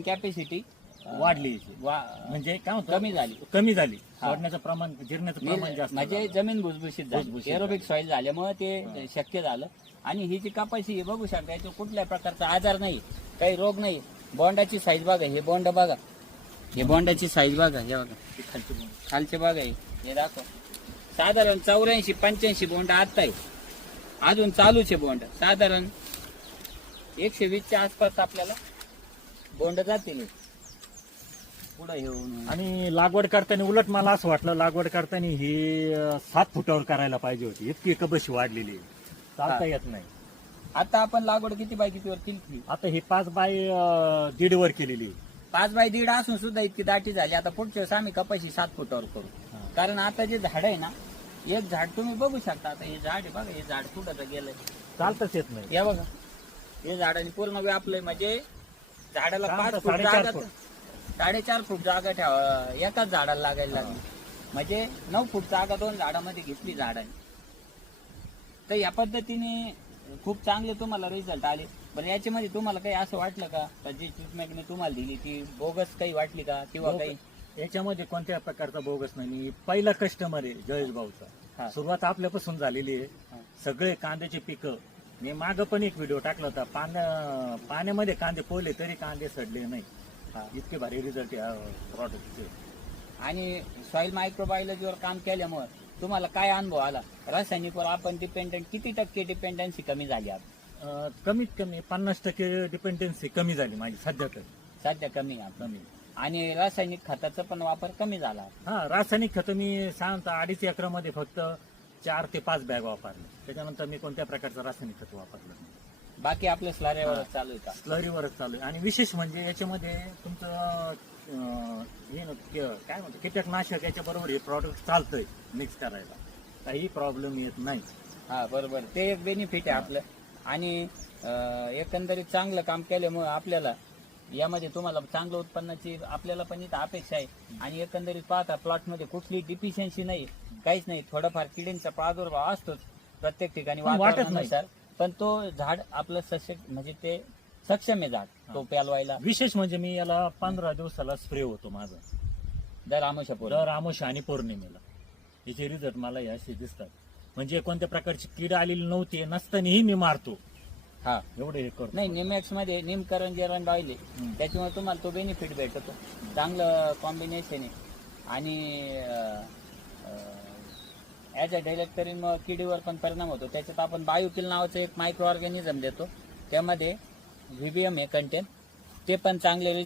Capacity वाढली याची. म्हणजे काय होतं, कमी झाली सोडण्याचं प्रमाण, जिरण्याचं प्रमाण जास्त म्हणजे झालं. जमीन भुसभुशीत झाली, भुसभुशीत एरोबिक सॉइल झाल्यामुळे ते शक्य झालं. आणि ही जी कपाशी आहे बघू शकता, याच्यावर कुठल्या प्रकारचा आजार नाही, काही रोग नाही. बोंडाची साईज बघा, हे बोंड बघा, हे बोंडाची साईज बघा, हे बघा ती खालची बोंड. खालचे बघा, हे दाखव. साधारण 84-85 बोंड आता आहे, अजून चालूचे बोंड. साधारण 120च्या आसपास आपल्याला बोंड जातील पुढे येऊन. आणि लागवड करताना उलट मला असं वाटलं, लागवड करताना ही 7 फुटावर करायला पाहिजे होती. इतकी कबशी वाढलेली आहे, चालता येत नाही. आता आपण लागवड किती बाय कितीवर केली? आता ही 5 बाय 1.5 वर केलेली आहे. 5 बाय 1.5 असून सुद्धा इतकी दाटी झाली. आता पुढच्या वेळेस आम्ही कपाशी 7 फुटावर करू. कारण आता जे झाड आहे ना, एक झाड तुम्ही बघू शकता. आता हे झाड आहे बघा, हे झाड कुठं गेलंय, चालताच येत नाही. या बघा, हे झाडाने पूर्ण व्यापलंय. म्हणजे झाडाला काय 5 म्हणता, फूट 4.5 जागा, फूट. 4.5 फूट जागा ठेवा, एकाच झाडाला लागायला लागली. म्हणजे 9 फूट जागा 2 झाडामध्ये घेतली झाडाने. तर या पद्धतीने खूप चांगले तुम्हाला रिझल्ट आले. पण याच्यामध्ये तुम्हाला काही असं वाटलं का, जी ट्रीटमेंट तुम्हाला दिली ती बोगस काही वाटली का, किंवा काही? याच्यामध्ये कोणत्या प्रकारचा बोगस नाही. मी पहिला कस्टमर आहे जयेश भाऊचा. सुरुवात आपल्यापासून झालेली आहे. सगळे कांद्याचे पिकं, मी मागं पण एक व्हिडिओ टाकला होता, पाण्यामध्ये कांदे पोले तरी कांदे सडले नाही. इतके भारी रिझल्ट या प्रॉडक्टचे. आणि सॉइल मायक्रोबायोलॉजीवर काम केल्यामुळे तुम्हाला काय अनुभव आला? रासायनिकवर आपण डिपेंडंट किती टक्के डिपेंडन्सी कमी झाली? कमीत कमी 50% डिपेंडन्सी कमी झाली माझी सध्या तरी. सध्या कमी आहे कमी. आणि रासायनिक खताचा पण वापर कमी झाला. हा, रासायनिक खत मी सांगतो 2.5 एकरामध्ये फक्त 4 ते 5 बॅग वापरले. त्याच्यानंतर मी कोणत्या प्रकारचं रासायनिक खत वापरलं नाही. बाकी आपल्या स्लऱ्यावर चालू आहे का? स्लरीवरच चालू आहे. आणि विशेष म्हणजे याच्यामध्ये तुमचं काय म्हणतो, कीटकनाशक याच्या बरोबर हे प्रॉडक्ट चालतंय मिक्स करायला, काही प्रॉब्लेम येत नाही. हा बरोबर, ते एक बेनिफिट आहे आपलं. आणि एकंदरीत चांगलं काम केल्यामुळे आपल्याला यामध्ये तुम्हाला चांगलं उत्पन्नाची आपल्याला पण इथं अपेक्षा आहे. आणि एकंदरीत पाहता प्लॉटमध्ये कुठली डिफिशियन्सी नाही, काहीच नाही. थोडाफार किडींचा प्रादुर्भाव असतोच प्रत्येक ठिकाणी वातावरणानुसार, पण तो झाड आपलं म्हणजे ते सक्षम आहे झाड तो पेलवायला. विशेष म्हणजे मी याला 15 दिवसाला स्प्रे होतो माझा, दर आमोशा दर आमोशा आणि पौर्णिमेला. याचे रिझल्ट मला हे असे दिसतात. म्हणजे कोणत्या प्रकारची कीड आलेली नव्हती, नसतानाही मी मारतो. हा एवढे हे करतो. नाही, निमॅक्स मध्ये निमकरण जेवण राहिले त्याच्यामुळे तुम्हाला तो बेनिफिट भेटतो. चांगलं कॉम्बिनेशन आहे. आणि ॲज अ डायरेक्टरी मग किडीवर पण परिणाम होतो. त्याच्यात आपण बायोकिल नावाचं एक मायक्रो ऑर्गॅनिझम देतो, त्यामध्ये व्हीबीएम हे कंटेन, ते पण चांगले